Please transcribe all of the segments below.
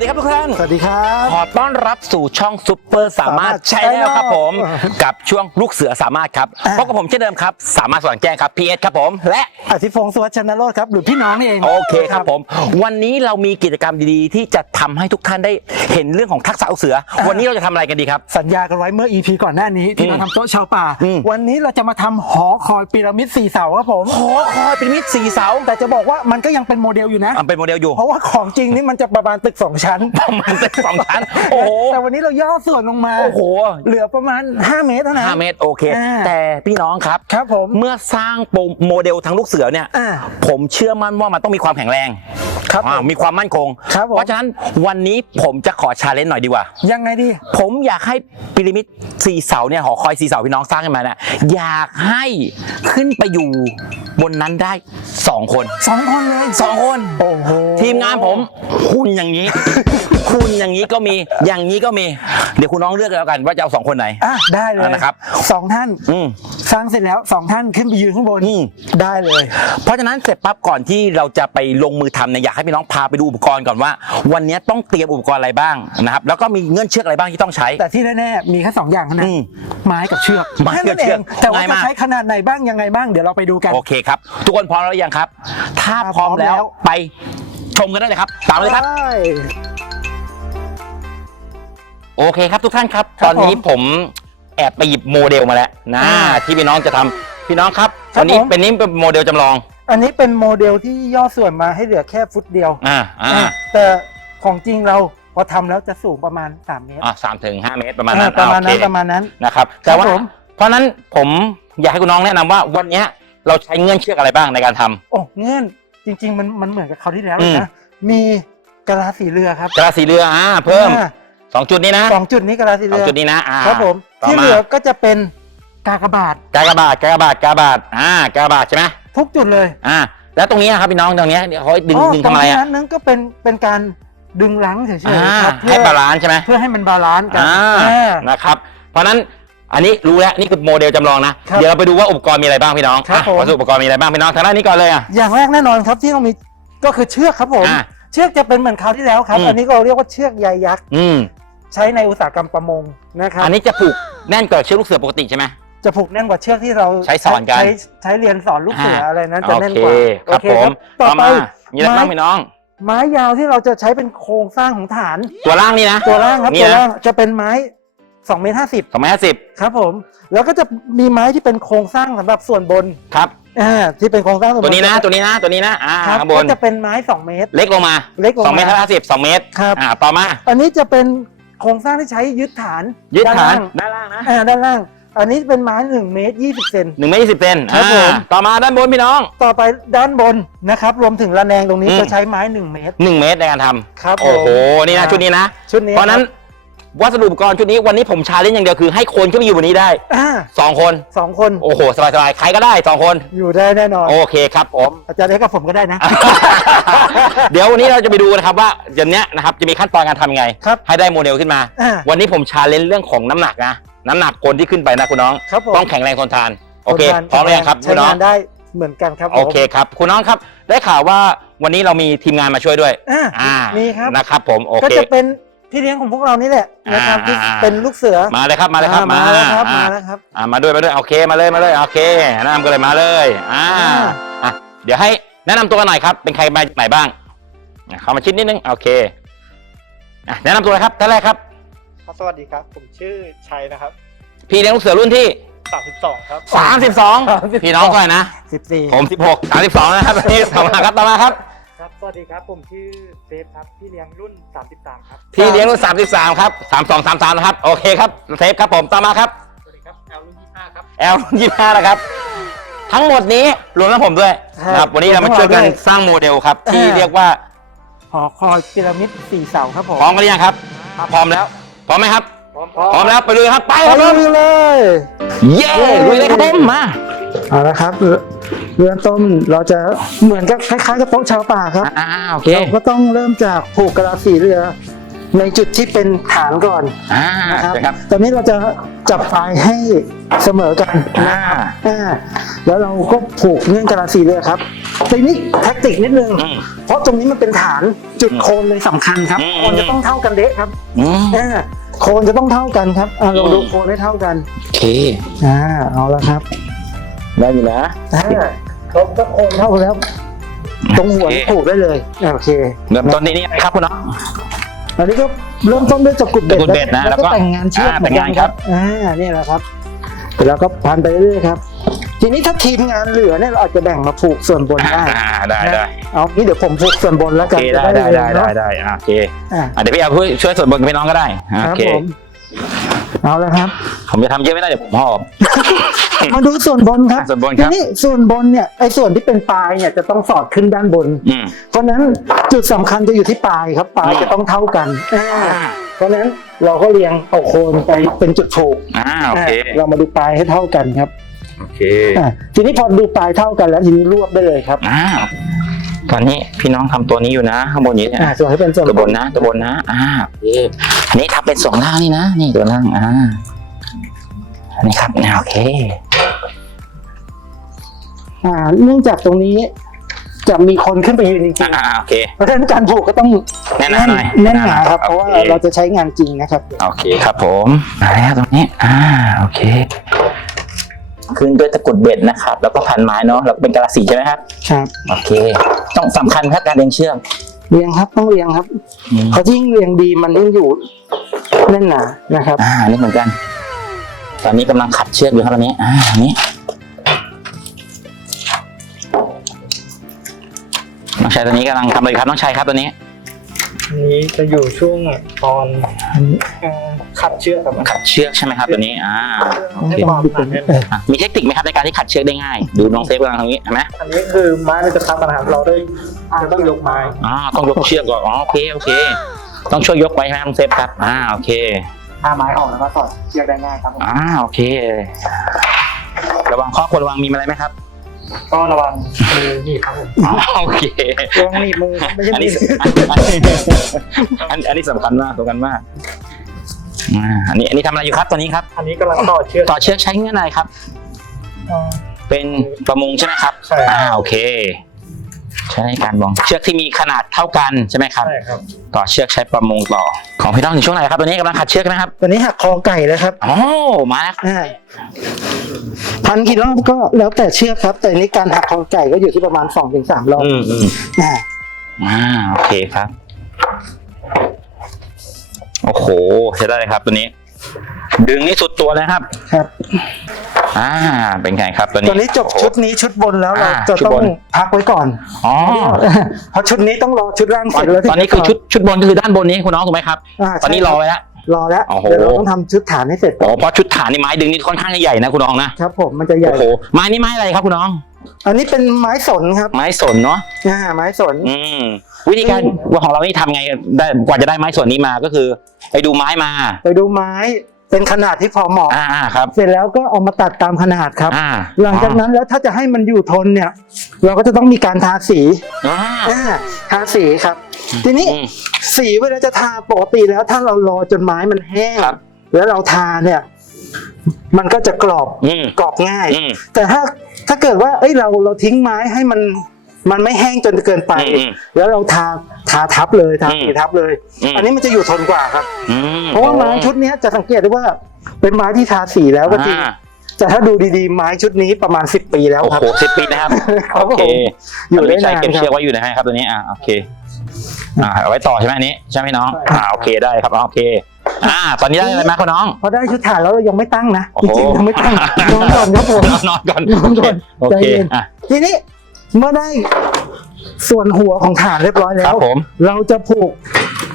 วัสดีครับทุกท่าน สวัสดีครับ ขอต้อนรับสู่ช่องซุปเปอร์สามารถสามารถใช่แล้วครับผมใช่แล้วกับช่วงลูกเสือสามารถครับอ่าพบกับผมเช่นเดิมครับ สามารถสว่างแจ้งครับพีเอสครับผม และอธิพงศ์สุวัชนโรธครับ หรือพี่น้องนี่เอง โอเคครับผม วันนี้เรามีกิจกรรมดีๆ ที่จะทำให้ทุกท่านได้เห็นเรื่องของทักษะลูกเสือ วันนี้เราจะทำอะไรกันดีครับ สัญญากันไว้เมื่อ EP ก่อนหน้านี้ที่อืมเราทำโต๊ะชาวป่าอืมวันนี้เราจะมาทำหอคอยพีระมิดสี่เสาครับผม หอคอยเป็นมิตรสี่เสา แต่จะบอกว่ามันก็ยังเป็นโมเดลอยู่นะอะเป็นโมเดลอยู่ เพราะว่าของจริงนี่มันจะประมาณตึกสองชั้นประมาณตึกสองชั้น โอ้โห แต่วันนี้เราย่อส่วนลงมา โอ้โห เหลือประมาณ 5 เมตรเท่านั้นห้าเมตรโอเค อ่า แต่พี่น้องครับ ครับผม เมื่อสร้างโมเดลทั้งลูกเสือเนี่ย อ่า ผมเชื่อมั่นว่ามันต้องมีความแข็งแรง ครับอ่าผมมีความมั่นคง ครับผม เพราะฉะนั้นวันนี้ผมจะขอชาเลนจ์หน่อยดีกว่า ยังไงดี ผมอยากให้พีระมิดสี่เสาเนี่ยหอคอยสี่เสาพี่น้องสร้างขึ้นมาเนี่ยอยากให้ขึ้นไปอยู่บนนั้นได้สองคนสองคนเลยสองคน โอ้โหทีมงานผมคุณอย่างนี้ คุณอย่างนี้ก็มีอย่างนี้ก็มี เดี๋ยวคุณน้องเลือกแล้วกันว่าจะเอาสองคนไหน อะได้เลยนะครับ สองท่านอืม สร้างเสร็จแล้วสองท่านขึ้นไปยืนข้างบนอืม ได้เลย เพราะฉะนั้นเสร็จปั๊บก่อนที่เราจะไปลงมือทำเนี่ยอยากให้พี่น้องพาไปดูอุปกรณ์ก่อนว่า วันนี้ต้องเตรียมอุปกรณ์อะไรบ้างนะครับแล้วก็มีเงื่อนเชือกอะไรบ้างที่ต้องใช้ แต่ที่แน่ๆมีแค่สองอย่างเท่านั้อืนมไม้กับเชือกไม้กับแค่นั้นเชือกงแต่ว่าง่ายจะมาก ใช้ขนาดไหนบ้างยังไงบ้างเดี๋ยวเราไปดูกัน โอเคครับ ทุกคนพร้อมแล้วหรือยังครับ ถ้าถ้าพร้อมพร้อมแล้วแล้วไปชมกันได้เลยครับ ตามเลยครับได้ โอเคครับทุกท่านครับ ครัตบอนนี้ผมผมแอบไปหยิบโมเดลมาแล้วนะอ่าที่พี่น้องจะทำพี่น้องครับครับวันนี้ผม เป็นนี้เป็นโมเดลจำลองอันนี้เป็นโมเดลที่ย่อส่วนมาให้เหลือแค่ฟุตเดียวอ่าอ่าอะแต่ของจริงเราพอทำแล้วจะสูงประมาณ 3 เมตรอ่าสามถึงห้าเมตรประมาณนั้นอะประมาณนั้นอ่โอเคประมาณนั้น นะครับแต่ว่าผม เพราะฉะนั้นผมอยากให้คุณน้องแนะนำว่าวันเนี้ยเราใช้เงื่อนเชือกอะไรบ้างในการทำ โอ้เงื่อนจริง ๆ มันมันเหมือนกับคราวที่แล้วเลอืยมนะมีกะลาสีเรือครับกระสีเรืออ่าเพิ่มอ่า สองจุดนี้นะสองจุดนี้กะลาสีสอเรืงอจุดนี้นะอ่าครับผมต่อที่มาเหลือก็จะเป็นกากบาทกากบาทกากบาทกากบาทอ่ากากบาทใช่ไหมทุกจุดเลยอ่า แล้วตรงนี้นะครับพี่น้องตรงเนี้ยเขาดึงอ๋อดึงตรงทำอะไรที่อะนั้นนั้นก็เป็นเป็นการดึงลังเฉยอ่าๆครับให้บาลานซ์ใช่ไหม เพื่อให้มันบาลานซ์กันอ่าอ่า นะครับ เพราะฉะนั้นอันนี้รู้แล้วนี่คือโมเดลจำลองนะ ครับเดี๋ยวเราไปดูว่าอุปกรณ์มีอะไรบ้างพี่น้องครับอะผม วัสดุอุปกรณ์มีอะไรบ้างพี่น้องทางด้านนี้ก่อนเลยอะ อย่างแรกแน่นอนครับที่ต้องมีก็คือเชือกครับผม อ่าเชือกจะเป็นเหมือนคราวที่แล้วครับ อืม อันนี้เราเรียกว่าเชือกใยยักษ์ อืม ใช้ในอุตสาหกรรมประมงนะครับอันนี้จะผูกแน่นกว่าเชือกลูกเสือปกติใช่ไหม จะผูกแน่นกว่าเชือกที่เราใช้สอนกัน ใช้ใช้เรียนสอนลูกเสืออะไรนั้นจะโอแน่นเคกว่าครับโอเผมต่อต่อไปมามีอะไรบ้างไม้พี่น้อง ไม้ยาวที่เราจะใช้เป็นโครงสร้างของฐาน ตัวล่างนี่นะ ตัวล่างครับนี่ตัวนะล่างจะเป็นไม้2เมตรห้าสิบสองร้อยห้าสิบครับผม แล้วก็จะมีไม้ที่เป็นโครงสร้างสำหรับส่วนบนครับอ่าที่เป็นโครงสร้างส่วนบนตัวนี้นะ ตัวนี้นะตัวนี้นะอ่าครับข้างบก็นจะเป็นไม้2เมตร เล็กลงมาเล็กลงสองเมตรมาห้าสิบสองเมตรครับอ่าต่อมา อันนี้จะเป็น โครงสร้างที่ใช้ยึดฐานยึดฐานด้านด้านล่างนะล่างอ่าด้านล่าง อันนี้เป็นไม้1เมตร20เซน หนึ่งเมตรยี่สิบเซนครับอ่าผมต่อมาด้านบนพี่น้องต่อไปด้านบนนะครับรวมถึงระแนงตรงนี้อืมจะใช้ไม้ 1 เมตร หนึ่งเมตรในการทำครับโอ้โหผมนี่นะชุดนี้นะ ชุดนี้เพราะฉะนั้น วัสดุอุปกรณ์ชุดนี้วันนี้ผมชาเลนจ์อย่างเดียวคือให้คนขึ้นไปอยู่บนนี้ได้อ่าสองคนสองคนโอ้โหสบายๆใครก็ได้สองคน อยู่ได้แน่นอน โอเคครับผม อาจารย์เล็กกับผมก็ได้นะ เดี๋ยววันนี้เราจะไปดูนะครับว่าเดี๋ยวนี้นะครับจะมีขั้นตอนการทำยังไง ครับ ให้ได้โมเดลขึ้นมา อ่า วันนี้ผมชาเลนจ์เรื่องของน้ำหนักนะน้ำหนักคนที่ขึ้นไปนะคุณน้อง ครับผมต้องแข็งแรงทนทาน โอเคทนทานพร้อมหรือยังครับใช้คุณน้องงานได้เหมือนกันครับผมโอเคครับคุณน้องครับ ได้ข่าวว่าวันนี้เรามีทีมงานมาช่วยด้วย อ่าอ่ามีครับ นะครับผมโอก็เคจะเป็น พี่เลี้ยงของพวกเรานี่แหละนะครับอ่าที่อ่า เป็นลูกเสือมาเลยครับมาเลยครับอ่มาแล้วครับอ่มาแล้วครับ อ่ามาด้วยมาด้วยโอเคมาเลยมาเลยโอเคแนะนำกันเลยมาเลยอ่าอ่า อะเดี๋ยวให้แนะนำตัวกันหน่อยครับ เป็นใครมาจากไหนบ้างอะเข้ามาชิดนิดนึงโอเคอะแนะนำตัวเลยครับท่านแรกครับ ครับสวัสดีครับ ผมชื่อชัยนะครับ พี่เลี้ยงลูกเสือรุ่นที่ 32 ครับ32 พี่น้องก่อนนะ14ผม16 32นะครับอันนี้ต่อมาครับต่อมาครับครับ สวัสดีครับ ผมชื่อเซฟครับ พี่เลี้ยงรุ่น 33 ครับ พี่เลี้ยงรุ่น 33 ครับ 32 33 นะครับ โอเคครับ เซฟครับผมต่อมาครับ สวัสดีครับ แอลรุ่น 25 ครับ แอลรุ่น 25 นะครับ ทั้งหมดนี้รวมทั้งผมด้วยครับนะครับ วันนี้เรามาช่วยกันรวมทั้งเราด้วยสร้างโมเดลครับ ที่อ่าเรียกว่าหอคอยพีระมิดสี่เสาครับผม พร้อมกันหรือยังครับ พร้อมแล้ว พร้อมไหมครับ พร้อมพร้อมแล้วไปเลยครับ ไปไปครับผมลุยเลย เย้ลุยเลยครับผมมา เอาละครับเรือเรือต้มเราจะเหมือนกับคล้ายๆกับโต๊ะชาวป่าครับอ่าโอเคเราก็ต้องเริ่มจากผูกกระดาษสีเรือ ในจุดที่เป็นฐานก่อนอ่านะครับใช่ครับตอนนี้เราจะจับปลายให้เสมอกันอ่าอ่าแล้วเราก็ผูกเงื่อนกะลาสีเลยครับทีนี้แท็กติกนิดนึงอืมเพราะตรงนี้มันเป็นฐานจุดโคนเลยสำคัญครับอืมโคนจะต้องเท่ากันเดะครับอืมอ่าโคนจะต้องเท่ากันครับอ่าลองดูอืมโคนให้เท่ากันโอเคอ่าเอาละครับ ได้อยู่นะอ่าครบก็โคนเท่าแล้ว ตรงหัวโอเคนี่ผูกได้เลยโอเคเริ่มต้นที่นี่ครับคุณน้อง อันนี้ก็เริ่มต้นด้วยตะกรุดเบ็ดตะกรุดเบ็ดนะแล้วก็แล้วก็แต่งงานเชือกอ่าเหมือนกันแต่งงานครับ อ่านี่แหละครับแล้วก็พันไปเรื่อยๆครับ ทีนี้ถ้าทีมงานเหลือเนี่ยเราอาจจะแบ่งมาผูกส่วนบนได้อ่าได้ได้เอางี้เดี๋ยวผมผูกส่วนบนแล้วโอกันเคจะได้ได้ได้เร็วได้เนอะได้อะโอเคอ่าอะเดี๋ยวพี่เอาช่วยช่วยส่วนบนกับพี่น้องก็ได้อะคโอรับเคผม เอาละครับ ผมจะทำเยอะไม่ได้เดี๋ยวผมหอบ มาดูส่วนบนครับส่วนบนคทีรับนี้ส่วนบนเนี่ยไอ้ส่วนที่เป็นปลายเนี่ยจะต้องสอดขึ้นด้านบน อืม เพราะฉะนั้นจุดสำคัญจะอยู่ที่ปลายครับ ปลายอืม จะต้องเท่ากันอ่าเพราะฉะนั้นเราก็เรียงเอาโคนไปเป็นจุดผูกอ่าโอเคอ่าเรามาดูปลายให้เท่ากันครับโอเคอ่าทีนี้พอดูปลายเท่ากันแล้วทีนี้รวบได้เลยครับ อ่า ตอนนี้พี่น้องทำตัวนี้อยู่นะ ข้างบนนี้อ่านะส่วนให้เป็นส่วนตัวบนนะตัวบนนะ อ่าโอเคอันนี้ทำเป็นสองล่างนี่นะ นี่ตัวล่าง อ่าอันนี้ครับอ่าโอเค อ่า เนื่องจากตรงนี้ จะมีคนขึ้นไปยืนจริงอ่าโอเคๆเพราะฉะนั้นการผูกก็ต้องแน่นหนาหน่อยแน่นหนาครับ เพราะว่าโอเคเราจะใช้งานจริงนะครับ โอเคครับผมมาแล้วตรงนี้ อ่า โอเคขึ้นด้วยตะกรุดเบ็ดนะครับ แล้วก็พันไม้เนาะแล้วก็เป็นกระสีใช่ไหมครับ ครับ โอเค ต้องสำคัญครับการเรียงเชือกเรียงครับต้องเรียงครับอืมเขายิ่งเรียงดีมันยิ่งอยู่แน่นหนานะครับ อ่านี่เหมือนกัน ตอนนี้กำลังขัดเชือกอยู่ครับตอนนี้ อ่าอันนี้น้องชายตัวนี้กำลังทำอะไรอยู่ครับน้องชายครับตัวนี้ อันนี้จะอยู่ช่วงตอนเอ่อ ขัดเชือกครับขัดเชือกใช่ไหมครับตัวนี้อ่าโอเคให้ความหนาแน่นอะมีเทคนิคไหมครับในการที่ขัดเชือกได้ง่าย ดูน้องเซฟกำลังทำอย่างนี้เห็นไหมอันนี้คือไม้มันจะทับกันนะครับเราได้จะต้องยกไม้อ๋อต้องยกเชือกก่อนอ๋อโอเคโอเค ต้องช่วยยกไว้ใช่ไหมน้องเซฟครับอ่าโอเคถ้าไม้ออกแล้วก็สอดเชือกได้ง่ายครับผมอ่าโอเค ระวังข้อควรระวังมีอะไรไหมครับก็ระวังมือหนีบครับผมอ๋อโอเค ระวังหนีบมือครับไม่ใช่อันหนีนี้บอันอันนี้สำคัญมากสำคัญมาก อ่าอันนี้อันนี้ทำอะไรอยู่ครับตัวนี้ครับ อันนี้กำลังต่อเชือกต่อเชือกใช้เงื่อนอะไรครับ อ่า เป็นประมงใช่ไหมครับใช่ครับ อ่าโอเค ใช้ในการมองเชือกที่มีขนาดเท่ากันใช่ไหมครับ ใช่ครับ ต่อเชือกใช้ประมงต่อ ของพี่น้องถึงช่วงไหนครับตัวนี้กำลังขัดเชือกนะครับตอนนี้หักคอไก่แล้วครับอ๋อมาแล้วอ่าพันกี่รอบก็แล้วแต่เชือกครับ แต่ในการหักคอไก่ก็อยู่ที่ประมาณสองถึงสามรอบอืมอืมอ่า อ่าโอเคครับ โอ้โหใช้ได้เลยครับตัวนี้ ดึงนี่สุดตัวเลยครับ ครับ อ่า เป็นไงครับตัวนี้ตอนนี้จบชุดนี้ชุดบนแล้วเราอ่าจะชุดต้อบงน พักไว้ก่อน อ๋อเพราะชุดนี้ต้องรอชุดล่างตเสอนร็จแล้วถึงตอนนี้คือชุดชุดบนก็คือด้านบนนี้คุณน้องถูกไหมครับาตอนนี้ใช่รอไว้แล้ว รอแล้วโอ้โห เดี๋ยวเราต้องทำชุดฐานให้เสร็จอ๋ก่ออนเพราะชุดฐานนี่ไม้ดึงนี่ค่อนข้างจะใหญ่นะคุณน้องนะครับผมมันจะใหญ่โอ้โหไม้นี่ไม้อะไรครับคุณน้อง อันนี้เป็นไม้สนครับไม้สนเนาะอ่าไม้สน อืมวิธีการว่าของเรานี่ทำไงได้กว่าจะได้ไม้ส่วนนี้มาก็คือ ไปดูไม้มา ไปดูไม้เป็นขนาดที่พอเหมาะอ่าอ่าครับ เสร็จแล้วก็เอามาตัดตามขนาดครับ อ่าหลังจากนั้นแล้วถ้าจะให้มันอยู่ทนเนี่ย เราก็จะต้องมีการทาสีอ่า อ่าทาสีครับ ทีนี้อืมสีเวลาจะทาปกติแล้วถ้าเรารอจนไม้มันแห้งครับ แล้วเราทาเนี่ย มันก็จะกรอบอืมกรอบง่าย อืมแต่ถ้าถ้าเกิดว่าเอ้ยเราเราทิ้งไม้ให้มันมันไม่แห้งจนเกินไปอืมแล้วเราทาทาทับเลยทาอืมสีทับเลย อืม อันนี้มันจะอยู่ทนกว่าครับ อืมเพราะว่าไม้ชุดเนี้ยจะสังเกตได้ว่าเป็นไม้ที่ทาสีแล้วก็จริงอ่าแต่ถ้าดูดีๆ ไม้ชุดนี้ประมาณ 10 ปีแล้วโอ้ครับ โหสิบปีนะครับครับโอเคผมอยู่ได้ใช้นานเก็บครัเชือบกไว้อยู่นะฮะครับตัวนี้อ่าโอเคอ่าเอาไว้ต่อใช่ไหมอันนี้ใช่ไหมน้องอ่าโอเคได้ครับโอเค อ่า ตอนนี้ได้อะไรมาคุณน้อง พอได้ชุดฐานแล้วเรายังไม่ตั้งนะ โอ้จโห ริงๆยังไม่ตั้งนอนก่อนครับผม นอนก่อนนอนก่อนโอใจเคเย็น อะทีนี้เมื่อได้ส่วนหัวของฐานเรียบร้อยคแล้รัว บผม เราจะผูก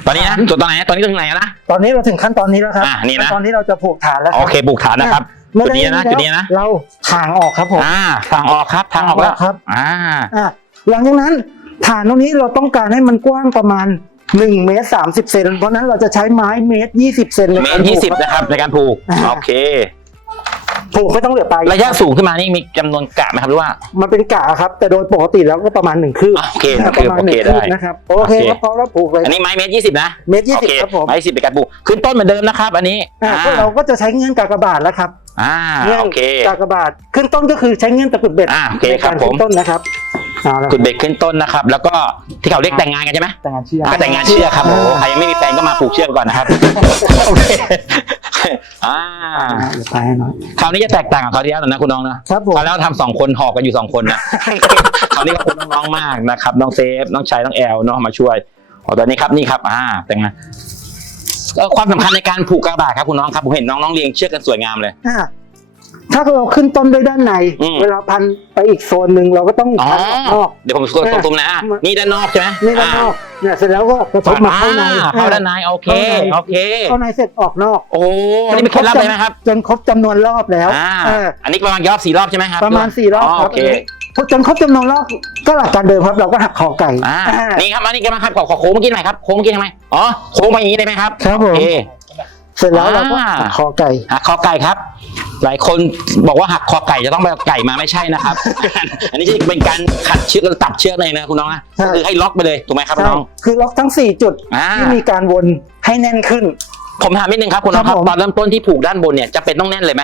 ตอนนี้นะจุดตอนไหนนะตอนนี้ถึงไหนนะ ตอนนี้เราถึงขั้นตอนนี้แล้วครับอะนี่นะ ขั้ตอนนี้เราจะผูกฐานแล้วคโอรับเคปลูกฐานนะครับ เมื่อจุดได้นี้นะ แล้วจุดนี้นะเราถางออกครับผมอ่าทางออกครับทางออกแล้วครับ อ่า อะหลังจากนั้นฐานตรงนี้เราต้องการให้มันกว้างประมาณ 1เมตร30เซนเพราะฉะนั้นเราจะใช้ไม้เมตร20เซนในเมกาตรรยี่ผูกสิบนะครับในการปลูก อ่า โอเคผูกไม่ต้องเหลือปลายระยะสูงขึ้นมานี่มีจำนวนกะไหมครับหรือว่า มันเป็นกะครับ แต่โดยปกติแล้วก็ประมาณหนึ่งคืบอะโอเคนะโอเคประมาณหนึ่งโอเคคืบได้นะครับโอเคโอเค ครับพอแล้วผูกเลย อันนี้ไม้เมตรยี่สิบนะเมตรยี่โอสิบเคครับผมไม้สิบเป็นการปลูกขึ้นต้นเหมือนเดิมนะครับ อันนี้อ่าพวกเราก็จะใช้เงื่อนกากบาทแล้วครับอ่าเงื่อนโอเค กากบาทขึ้นต้นก็คือใช้เงื่อนตะกรุดเบ็ดอ่าโอเคในครักาบรผขึ้มนต้นนะครับ เอาละ ขุดเบ็ดขึ้นต้นนะครับ แล้วก็ที่เขาเรียกแต่งงานกันใช่ไหมแต่งงานเชื่ออ่าแต่งงานเชือกครับโอ้โหใครยังไม่มีแฟนก็มาปลูกเชือกก่อนนะครับโอเคอ่าอ่าเดี๋ยวไปให้หน่อยคราวนี้จะแตกต่างกับคราวที่แล้วหน่อยนะคุณน้องนะครับผม คราวแล้วทำสองคนหอกกันอยู่สองคนนะ คราวนี้ขอบคุณน้องๆมากนะครับน้องเซฟน้องชายน้องแอลเนาะมาช่วยอ๋อตอนนี้ครับนี่ครับอ่าแต่งงานเอ่อความสำคัญในการผูกกระบาดครับคุณน้องครับผมเห็นน้องๆเรียงเชือกกันสวยงามเลย อ่า ถ้าเราขึ้นต้นด้วยด้านใน อืม เวลาพันไปอีกโซนหนึ่งเราก็ต้องอ๋อพันออกนอก เดี๋ยวผมสกดตรงๆนะอะนี่ด้านนอกใช่ไหมนี่ด้านนอกเนี่ยเสร็จแล้วก็กระทบมาเข้าใน อ่เข้าด้านในโอเคโอเค เข้าในเสร็จออกนอกโอ้นี่เป็นเคล็ดลับเลยนะครับจนครบจำนวนรอบแล้วอ่าเอออันนี้ประมาณรอบสี่รอบใช่ไหมครับประมาณสี่รอบอ๋อครัโอบเคพอจนครบจำนวนรอบก็หลักการเดิมครับเราก็หักคอไก่อ่าอ่า นี่ครับอันนี้กันมาครับขอขอโค้งเมื่อกี้หน่อยครับโค้งเมื่อกี้ทำไมอ๋อโค้งมาอย่างนี้ได้ไหมครับครับผม โอเค เสร็จแล้วเราก็อ่าหักคอไก่หักคอไก่ครับ หลายคนบอกว่าหักคอไก่จะต้องไปเอาไก่มาไม่ใช่นะครับ อันนี้จะเป็นการขัดเชือกแล้วตัดเชือกเลยนะคุณน้องนะใช่ก็คือให้ล็อกไปเลยถูกไหมครับคุณใช่น้องคือล็อกทั้ง 4 จุดอ่าที่มีการวนให้แน่นขึ้น ผมถามนิดนึงครับคุณน้องคครัรับบผมตอนเริ่มต้นที่ผูกด้านบนเนี่ยจะเป็นต้องแน่นเลยไหม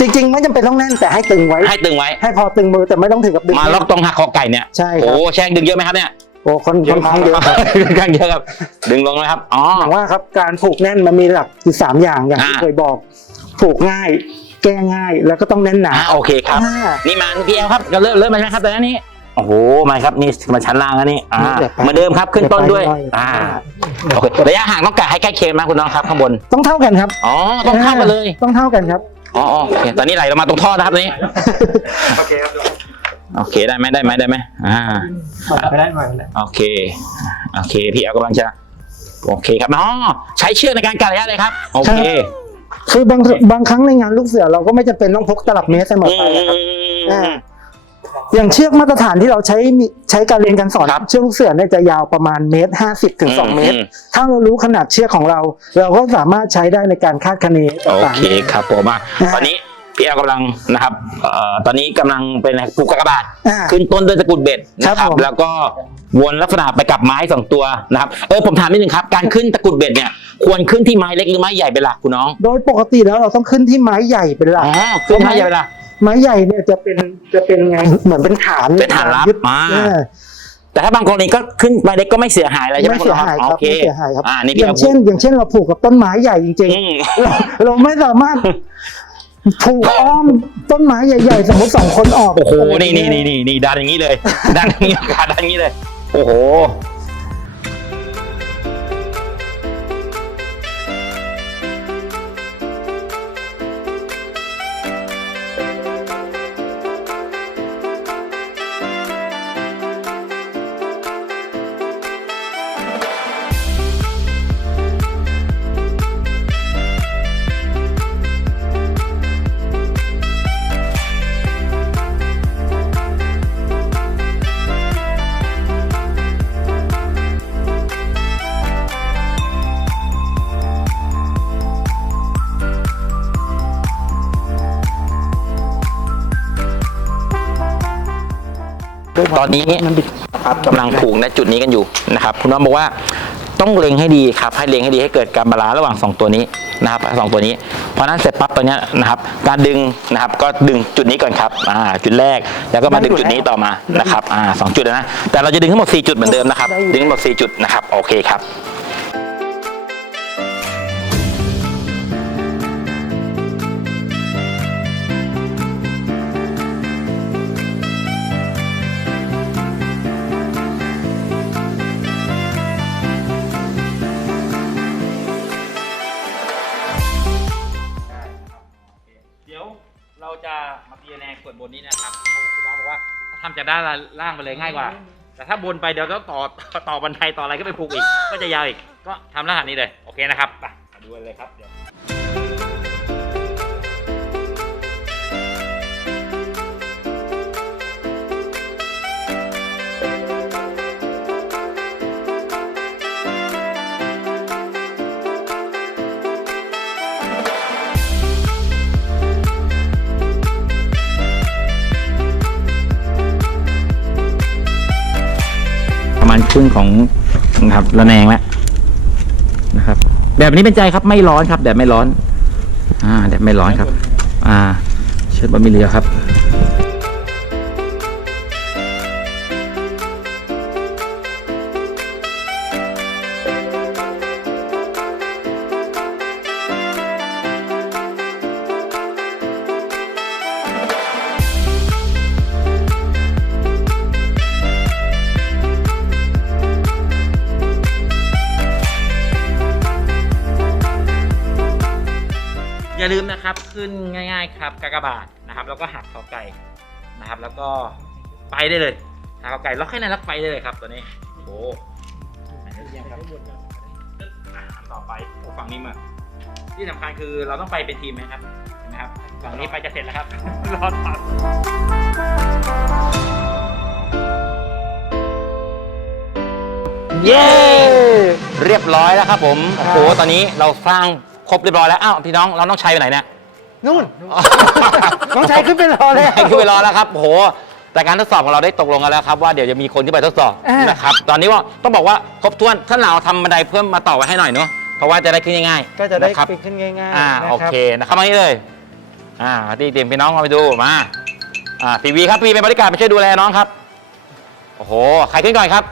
จริงๆไม่จำเป็นต้องแน่นแต่ให้ตึงไว้ให้ตึงไว้ให้พอตึงมือแต่ไม่ต้องถึงกับดึงมาล็อกตรงหักคอไก่เนี่ยใช่คโอ้รับแช่งดึงเยอะไหมครับเนี่ย โอ้ค่อนค่อนข้างเยอะครับค่อนข้างเยอะครับ ดึงลงนะครับอ๋ออย่างว่าครับการผูกแน่นมันมีหลักอยู่สามอย่างอย่างที่อ่าเคยบอก ผูกง่าย แก้ง่ายแล้วก็ต้องแน่นหนาอ่าโอเคครับอ่านี่มาพี่แอลครับก็เริ่มเริ่มมาใช่ไหมครับตอนนี้โอ้โหมาครับนี่มาชั้นล่างแล้วนี่อ่าเดี๋ยวไปเหมาเดิมครับขึ้นต้นด้วยเดี๋ยวไปอ่าโอเคระยะห่างต้องกะให้ใกล้เคียงมากคุณน้องครับข้างบนต้องเท่ากันครับอ๋อต้องเข้ากันเลย ต้องเท่ากันครับอ๋ออ๋อโอเคตอนนี้ไหลเรามาตรงท่อนะครับตอนนี้โอเคครับ โอเคได้ไหมได้ไหมได้ไหมอ่าไม่ได้ไม่ได้โอเคโอเคพี่แอลกำลังจะโอเคครับอ๋อใช้เชือกในการกะระยะเลยครับโอเค คือบางบางครั้งในงานลูกเสือเราก็ไม่จำเป็นต้องพกตลับเมตรเสมออืไปนะครับมอ่าอย่างเชือกมาตรฐานที่เราใช้มีใช้การเรียนการสอนครับเชือกลูกเสือเนี่ยจะยาวประมาณเมตรห้าสิบถึงสองเมตร ถ้าเรารู้ขนาดเชือกของเรา เราก็สามารถใช้ได้ในการคาดคะเนโอต่างเคครับผมอะอ่าตอนนี้ พี่แอลกำลังนะครับเอ่อตอนนี้กำลังเป็นอะไรปลูกกากบาทๆอ่า ขึ้นต้นด้วยตะกรุดเบ็ดนะคครัรับบผม แล้วก็วนลักษณะไปกับไม้สองตัวนะครับเออผมถามนิดนึงครับ การขึ้นตะกรุดเบ็ดเนี่ยควรขึ้นที่ไม้เล็กหรือไม้ใหญ่เป็นหลักคุณน้องโดยปกติแล้วเราต้องขึ้นที่ไม้ใหญ่เป็นหลัอ๋กอขึ้นไม้ใหญ่เป็นหลัก ไม้ใหญ่เนี่ยจะเป็นจะเป็นไงเหมือนเป็นฐานเป็นฐานรับยึดอ่า เออ แต่ถ้าบางกรณีก็ขึ้นไม้เล็กก็ไม่เสียหายอะไรใช่ไหมไม่คุณเสียน้องหายคโอรับเคไม่เสียหายครับ อ่านี่อพี่ย่าแองลเช่น อย่างเช่นเราผูกกับต้นไม้ใหญ่จริงอืม ๆเราเราไม่สามารถ ถูกอ้อมต้นไม้ใหญ่ๆ สมมติสองคนออกโอ้โห นี่นี่นี่นี่ดันอย่างนี้เลย ดันอย่างนี้ขาดันอย่างนี้เลย โอ้โห อนนี้นบิดครับกำลังผูกณจุดนี้กันอยู่นะครับ คุณน้องบอกว่าต้องเล็งให้ดีครับ ให้เล็งให้ดีให้เกิดการบาลานซ์ระหว่างสองตัวนี้นะครับสองตัวนี้เพราะนั้นเสร็จปั๊บตัวนี้นะครับ การดึงนะครับก็ดึงจุดนี้ก่อนครับอ่าจุดแรกแล้วก็มาดึงจุดนี้ต่อมานะครับอ่าสองจุดนะแต่เราจะดึงทั้งหมด4จุดเหมือนเดิมนะครับดึงทั้งหมด4จุดนะครับโอเคครับ ดี๋ยวเราจะมาพิจารณาส่วนบนนี้นะครับคุณน้องบอกว่าถ้าทำจากด้านล่างไปเลยง่ายกว่า แต่ถ้าบนไปเดี๋ยวต้องต่อต่อบันไดต่ออะไรก็ไปผูกอีก ก็จะยาวอีก ก็ทำรหัสนี้เลย โอเคนะครับไปมาดูกันเลยครับเดี๋ยว พึ่งของนะครับระแนงแล้วนะครับ แบบนี้เป็นใจครับไม่ร้อนครับแดดไม่ร้อน อ่าแดดไม่ร้อนครับ อ่า เชิดบะหมี่เหลือครับ ลืมนะครับขึ้นง่าย ๆ ครับกากบาทนะครับ แล้วก็หักเขาไก่นะครับ แล้วก็ไปได้เลยหักเขาไก่ล็อกให้ในแล้วไปได้เลยครับตัวนี้โอ้โหต่อไปโอ้ฝั่งนี้มาที่สำคัญคือเราต้องไปเป็นทีมนะครับเห็นะครับฝั่งนี้ไปจะเสร็จแล้วครับรอตัดเย้ เรียบร้อยแล้วครับผม โอ้โห ตอนนี้เราสร้าง ครบเรียบร้อยแล้วอ้าวพี่น้องเราต้องใช้ไปไหนเนี่ย นู่น น้องชายขึ้นไปรอเลย ใช่ขึ้นไปรอแล้วครับโอ้โหแต่การทดสอบของเราได้ตกลงกันแล้วครับว่าเดี๋ยวจะมีคนที่ไปทดสอบอ่าน นะครับตอนนี้ว่าต้องบอกว่าครบถ้วนถ้าเราทำบันไดเพิ่มมาต่อไว้ให้หน่อยเนาะเพราะว่าจะได้ขึ้นง่ายๆก็จะได้นะครับปีนขึ้นง่ายๆอ่านะโอครับ เคนะครับมานี่เลยอ่าตีเตรียมพี่น้องมาไปดูมาอ่าทีวีครับพี่เป็นบริการไปช่วยดูแลน้องครับโอ้โหใครขึ้นก่อนครับ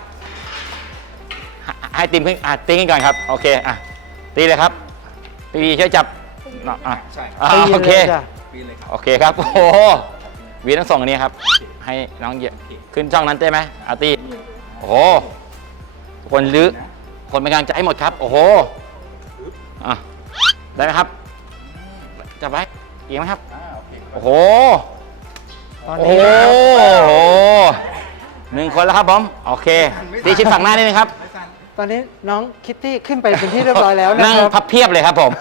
ให้ให้ตีมขึ้นอ่าตีขึ้นก่อนครับโอเคอะตีเลยครับ พี่วีช่วยจับเนาะอะอ่าปีนโอเคลยจ้ะโอเคครับ โอ้โหวีต้องส่งอันนี้ครับ ให้น้องเหยียบขึ้นช่องนั้นได้ไหมอาร์ตี้โอ้โหคนลื้อคนเป็นกำลังใจให้หมดครับ โอ้โหอะได้ไหมครับจับไว้เอียงไหมครับโอ้โห ตอนโอ้นี้โหนะครับหนึ่งคนแล้วครับผมโอเคตีชิดฝั่งหน้านิดนึงครับ ตอนนี้น้องคิตตี้ขึ้นไปเป็นที่เรียบร้อยแล้วนะนั่งครับ พับเพียบเลยครับผม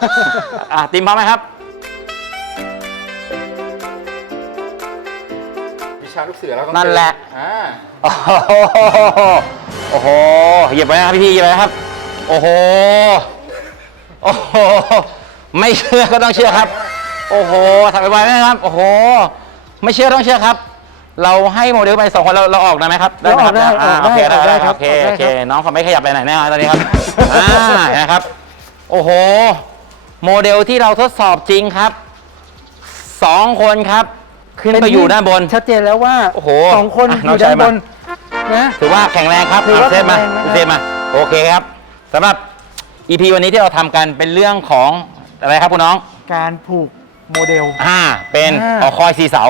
อะตีมพร้อมไหมครับ วิชาลูกเสือเราต้องนั่นแหละอ่าโอ้โหโอ้โหเหยียบไปนะครับพี่พี่เหยียบไปนะครับ โอ้โห โอ้โห ไม่เชื่อก็ต้องเชื่อครับ โอ้โหทำไปไวไหมครับ โอ้โห ไม่เชื่อต้องเชื่อครับ เราให้โมเดลไปสองคนเราเราออกได้ไหมครับเราออกได้หมครับออกได้โอเคได้ออกได้ได้คครัรับบโอเคออกได้โอเคครับน้องเขาไม่ขยับไปไหนแน่นอนตอนนี้ครับ อ่านะครับ โอ้โห โมเดลที่เราทดสอบจริงครับสองคนครับ ขึ้นไปอยู่ด้านบน ชัดเจนแล้วว่าโอ้โหสองคนอะอน้องยู่ด้านชายบมา นนะ ถือว่าแข็งแรงครับถือว่าเซฟมาแข็งแรงนะครับ เซฟมา โอเคครับสำหรับ EP วันนี้ที่เราทำกันเป็นเรื่องของอะไรครับคุณน้อง การผูกโมเดล อ่าเป็นอ่า หอคอยสีเสา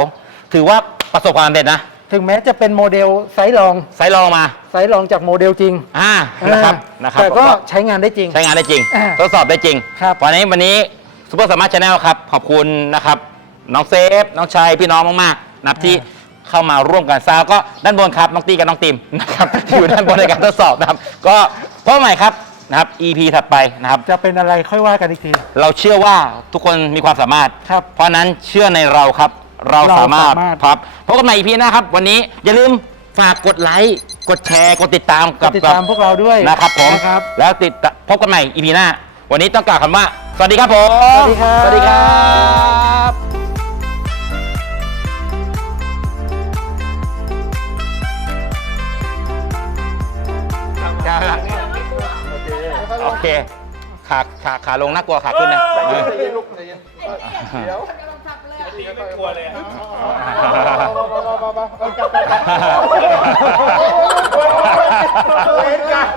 ถือว่า ประสบความสำเร็จนะถึงแม้จะเป็นโมเดลไซส์รองไซส์ลองมาไซส์รองจากโมเดลจริงอ่านะครับอ่านะครับแต่ก็ใช้งานได้จริง ใช้งานได้จริง อ่าทดสอบได้จริงครับ วันนี้วันนี้ซูเปอร์สมาร์ทชาแนลครับ ขอบคุณนะครับ น้องเซฟ น้องชัย พี่น้องมากๆนะครับที่เข้ามาร่วมกันซาวก็ด้านบนครับ น้องตีกับน้องติมนะครับ ที่อยู่ด้านบนในการทดสอบนะครับ ก็พบกันใหม่ครับนะครับ EP ถัดไปนะครับ จะเป็นอะไรค่อยว่ากันอีกที เราเชื่อว่าทุกคนมีความสามารถ ครับ เพราะฉะนั้นเชื่อในเราครับ เราเราสามารถสามารถครับพบกันใหม่ EP หนะครับ วันนี้อย่าลืมฝากกดไลค์กดแชร์กดติดตามกกัดบติดตามพวกเราด้วยนะครับผมนะครับ แล้วติดตพบกันใหม่ EP หน้า วันนี้ต้องกล่าวคำว่า สวัสดีครับผมสวัสดีครับสวัสดีครับโอเคขาขาขาลงน่ากลัวขาขึ้นนะเออเดี๋ยว ไม่กลัวเลยอะเล่นกัน